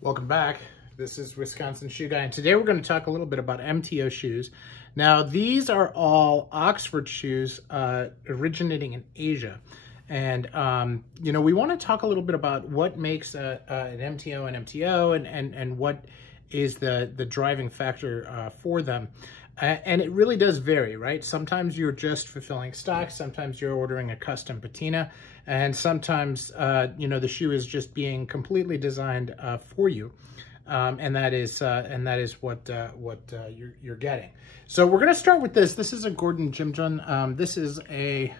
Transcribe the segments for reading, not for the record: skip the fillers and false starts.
Welcome back. This is Wisconsin Shoe Guy, and today we're going to talk a little bit about MTO shoes. Now, these are all Oxford shoes originating in Asia. And, we want to talk a little bit about what makes an MTO an MTO and what is the driving factor for them. And it really does vary, right? Sometimes you're just fulfilling stock, sometimes you're ordering a custom patina, and sometimes, the shoe is just being completely designed for you. And that is what you're getting. So we're going to start with this. This is a Gordon JimJun. This is a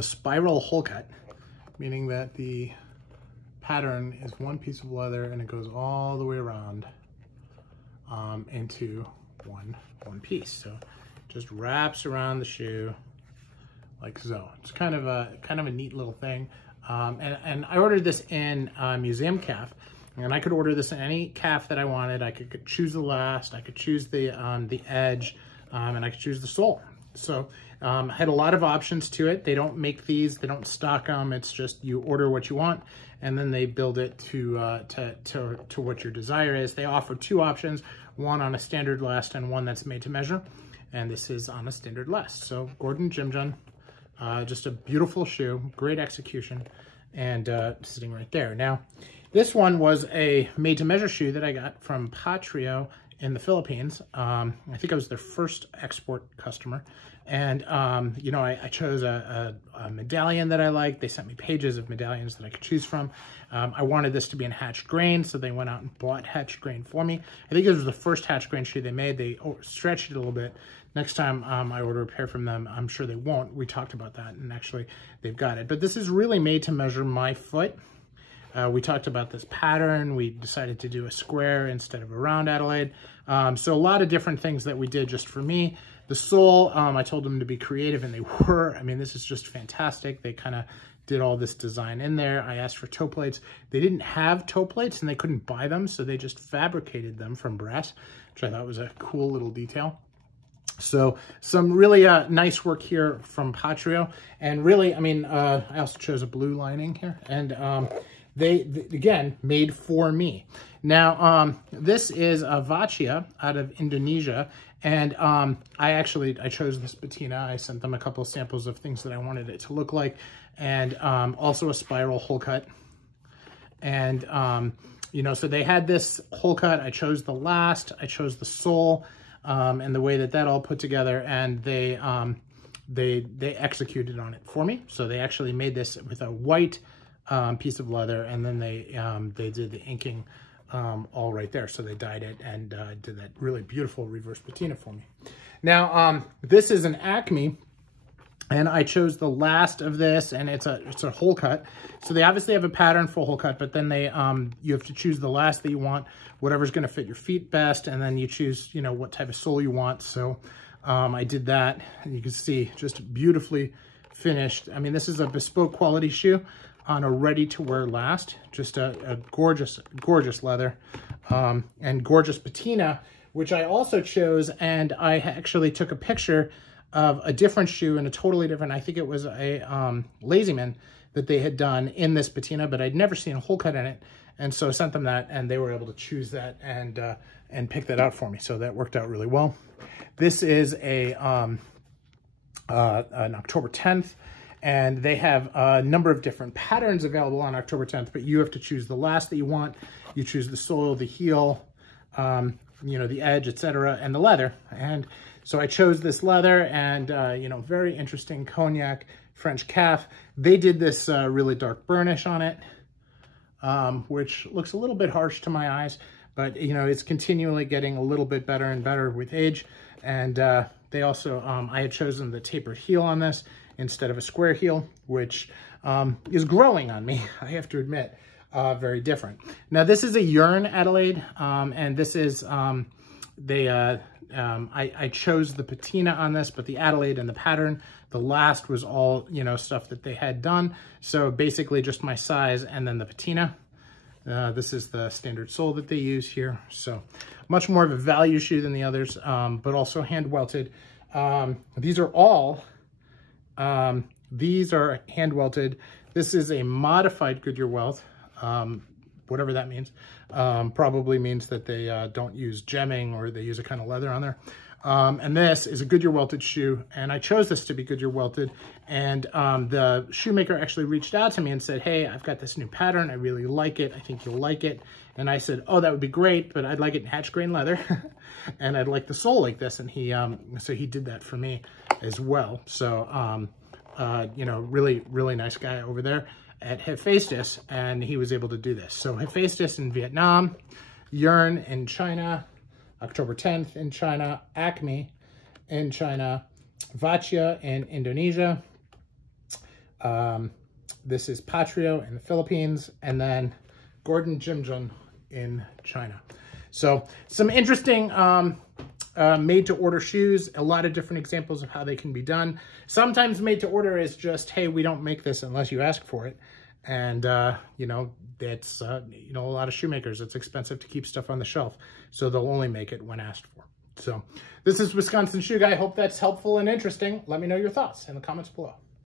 spiral hole cut, meaning that the pattern is one piece of leather and it goes all the way around into one piece. So it just wraps around the shoe like so. It's kind of a neat little thing. And I ordered this in museum calf, and I could order this in any calf that I wanted. I could choose the last, I could choose the edge, and I could choose the sole. So I had a lot of options to it. They don't make these, they don't stock them. It's just you order what you want, and then they build it to what your desire is. They offer two options, one on a standard last and one that's made to measure. And this is on a standard last. So Gordon JimJun, just a beautiful shoe, great execution, and sitting right there. Now, this one was a made to measure shoe that I got from Patriot in the Philippines. I think I was their first export customer. And, I chose a medallion that I liked. They sent me pages of medallions that I could choose from. I wanted this to be in hatched grain, so they went out and bought hatched grain for me. I think this was the first hatched grain shoe they made. They stretched it a little bit. Next time I order a pair from them, I'm sure they won't. We talked about that, and actually they've got it. But this is really made to measure my foot. We talked about this pattern. We decided to do a square instead of a round Adelaide. So a lot of different things that we did just for me. The sole, I told them to be creative, and they were. I mean, this is just fantastic. They kind of did all this design in there. I asked for toe plates. They didn't have toe plates, and they couldn't buy them, so they just fabricated them from brass, which I thought was a cool little detail. So some really nice work here from Patriot. And really, I also chose a blue lining here. And they again, made for me. Now, this is a Vahtia out of Indonesia. And I chose this patina. I sent them a couple of samples of things that I wanted it to look like. And also a spiral hole cut. And, so they had this hole cut. I chose the last. I chose the sole. And the way that all put together, and they executed on it for me. So they actually made this with a white piece of leather, and then they did the inking all right there. So they dyed it and did that really beautiful reverse patina for me. Now this is an Acme, and I chose the last of this, and it's a hole cut. So they obviously have a pattern for hole cut, but then you have to choose the last that you want, whatever's going to fit your feet best, and then you choose, what type of sole you want. So I did that, and you can see just beautifully finished. I mean, this is a bespoke quality shoe on a ready-to-wear last. Just a gorgeous, gorgeous leather and gorgeous patina, which I also chose, and I actually took a picture of a different shoe and a totally different, I think it was a Lazyman that they had done in this patina, but I'd never seen a hole cut in it. And so I sent them that, and they were able to choose that and pick that out for me. So that worked out really well. This is an October 10th, and they have a number of different patterns available on October 10th, but you have to choose the last that you want. You choose the sole, the heel, the edge, etc., and the leather. And so I chose this leather, and, very interesting cognac French calf. They did this really dark burnish on it, which looks a little bit harsh to my eyes, but, it's continually getting a little bit better and better with age. And they also, I had chosen the tapered heel on this instead of a square heel, which is growing on me, I have to admit. Very different. Now, this is a Urn Adelaide, and this is, I chose the patina on this, but the Adelaide and the pattern, the last was all, stuff that they had done. So basically just my size and then the patina. This is the standard sole that they use here. So much more of a value shoe than the others, but also hand welted. These are all, these are hand welted. This is a modified Goodyear welt. whatever that means. Probably means that they don't use gemming, or they use a kind of leather on there. And this is a Goodyear welted shoe, and I chose this to be Goodyear welted, and the shoemaker actually reached out to me and said, hey, I've got this new pattern, I really like it, I think you'll like it. And I said, oh, that would be great, but I'd like it in hatch grain leather, and I'd like the sole like this, and he so he did that for me as well. So you know, really nice guy over there at Hephaestus, and he was able to do this. So Hephaestus in Vietnam, Yearn in China, October 10th in China, Acme in China, Vahtia in Indonesia. This is Patriot in the Philippines, and then Gordon JimJun in China. So some interesting made-to-order shoes, a lot of different examples of how they can be done. Sometimes made-to-order is just, hey, we don't make this unless you ask for it. And, you know, it's, you know, a lot of shoemakers, it's expensive to keep stuff on the shelf, so they'll only make it when asked for. So this is Wisconsin Shoe Guy. Hope that's helpful and interesting. Let me know your thoughts in the comments below.